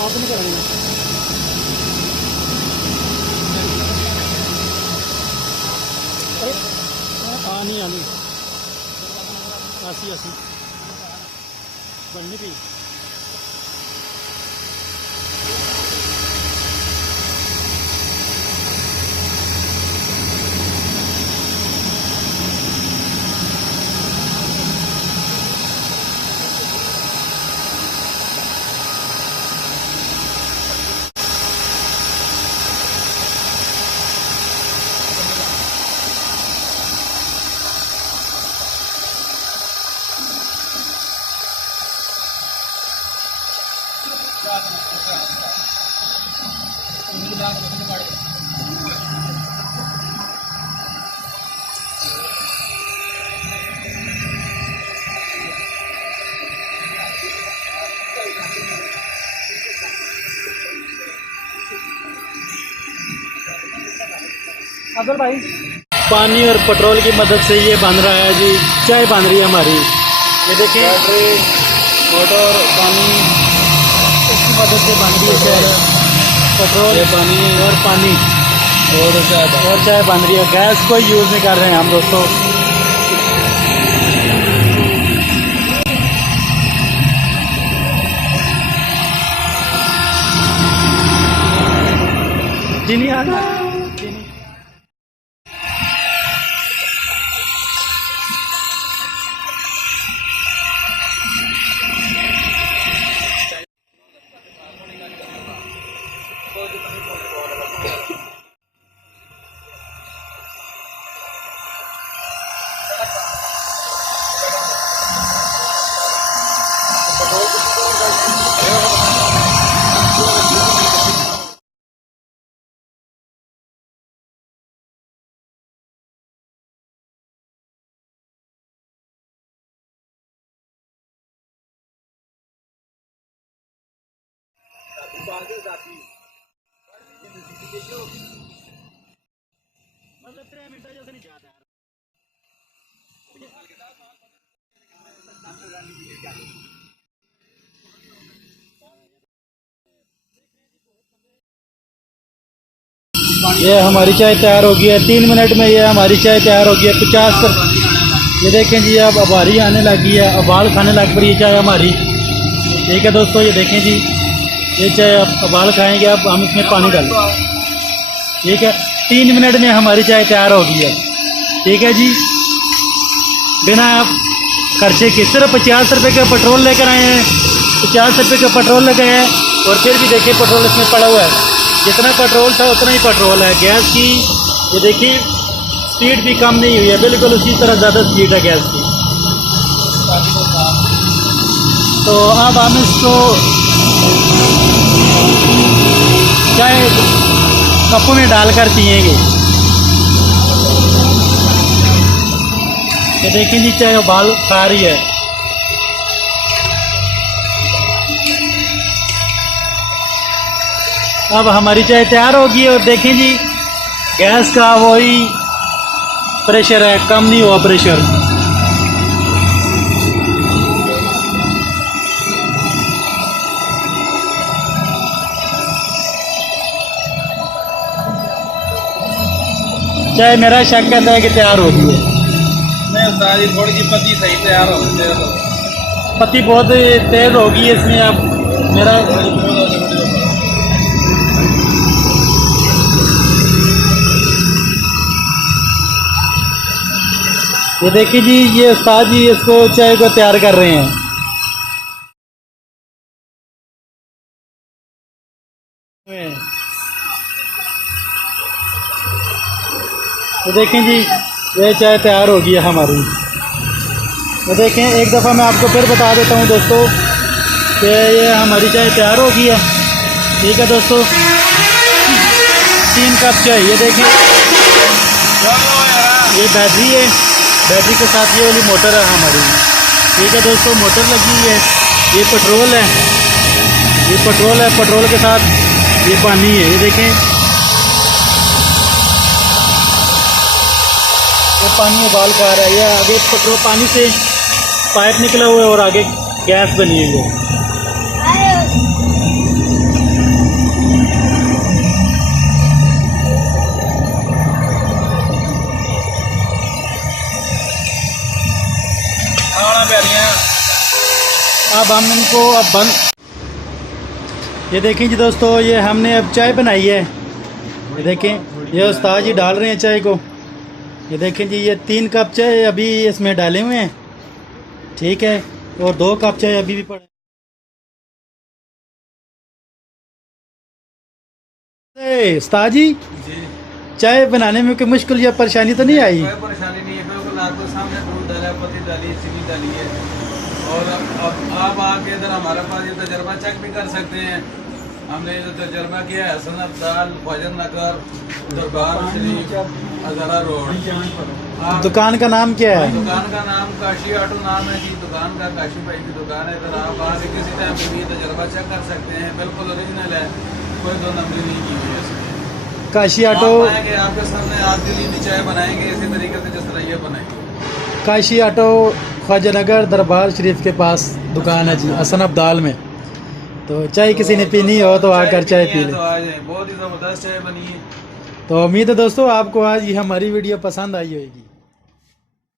आप नहीं करेंगे। आनी आनी 80 बननी भी। अगर भाई पानी और पेट्रोल की मदद से ये बन रहा है जी, चाय बन रही है हमारी। ये देखिए बैटरी, मोटर, पानी, इसकी मदद से बन रही है चाय। पेट्रोल, पानी और चाय बन रही है। गैस कोई यूज़ नहीं कर रहे हैं हम दोस्तों। चीनी आना मतलब 3 मिनट जैसे नहीं जाता है। ये हमारी चाय तैयार हो गई है 3 मिनट में। ये हमारी चाय तैयार हो गई है 50। ये देखें जी, अब उबारी आने लगी है, उबाल खाने लग पड़ी ये चाय हमारी। ठीक है दोस्तों, ये देखें जी, ये चाय अब उबाल खाएंगे। अब हम इसमें पानी डालेंगे। ठीक है, 3 मिनट में हमारी चाय तैयार हो गई है। ठीक है जी, बिना खर्चे के सिर्फ 50 रुपये का पेट्रोल लेकर आए हैं। 50 रुपये का पेट्रोल लगे हैं और फिर भी देखिए पेट्रोल इसमें पड़ा हुआ है। जितना पेट्रोल था उतना ही पेट्रोल है। गैस की ये देखिए स्पीड भी कम नहीं हुई है, बिल्कुल उसी तरह ज़्यादा स्पीड है गैस की। तो अब हम इसको चाय कपों में डालकर पिएंगे। ये देखें जी, चाय उबाल खा रही है। अब हमारी चाय तैयार होगी और देखें जी, गैस का वही प्रेशर है, कम नहीं हुआ प्रेशर। चाय मेरा शक कहता है कि तैयार हो गई है। नहीं सारी थोड़ी सी पत्ती सही तैयार हो गई। पत्ती बहुत तेज होगी है इसमें। अब मेरा ये देखिए जी, ये उस्ताद जी इसको चाय को तैयार कर रहे हैं। तो देखें जी, ये चाय तैयार हो गई है हमारी। तो देखें, एक दफ़ा मैं आपको फिर बता देता हूँ दोस्तों कि ये हमारी चाय तैयार हो गई है। ठीक है दोस्तों, 3 कप चाय। ये देखें, ये बैटरी है, बैटरी के साथ ये वाली मोटर है हमारी। ठीक है दोस्तों, मोटर लगी हुई है। ये पेट्रोल है, ये पेट्रोल है, पेट्रोल के साथ ये पानी है। ये देखें, ये पानी उबाल खा रहा है। ये आगे पेट्रोल पानी से पाइप निकला हुआ है और आगे गैस बनी हुई है। अब हम इनको अब बंद। ये देखें जी दोस्तों, ये हमने अब चाय बनाई है। ये देखें, ये उस्ताद जी डाल रहे हैं चाय को। ये देखें जी, ये 3 कप चाय अभी इसमें डाले हुए हैं, ठीक है, और 2 कप चाय अभी भी पड़े। उस्ताद जी, जी चाय बनाने में कोई मुश्किल या परेशानी तो नहीं आई? कोई परेशानी नहीं है, बिल्कुल आपको सामने दूध डाला, पत्ती डाली, चीनी डाली है। और अब आप आके इधर हमारे पास ये तजर्बा चेक भी कर सकते हैं। हमने ये तजर्बा किया है हसन अब्दाल, फजल नगर, दरबार शरीफ, हजारा रोड। आप दुकान का नाम क्या है? दुकान का नाम काशी ऑटो नाम है जी, दुकान का काशी भाई की दुकान है। इधर आप आके किसी टाइम भी तजर्बा चेक कर सकते हैं, बिल्कुल ओरिजिनल है, कोई 2 नंबरी नहीं की हुई है इसमें। काशी ऑटो, आप आएंगे आपके सामने आपके लिए भी चाय बनाएंगे इसी तरीके से जिस तरह ये बनाएंगे। काशी ऑटो ख्वाजा नगर दरबार शरीफ के पास दुकान है जी, हसन अब्दाल में। तो चाय किसी ने पीनी हो तो आकर चाय पी ले। तो आ जाए, बहुत ही ज़बरदस्त चाय बनी है। तो उम्मीद है दोस्तों आपको आज ये हमारी वीडियो पसंद आई होगी।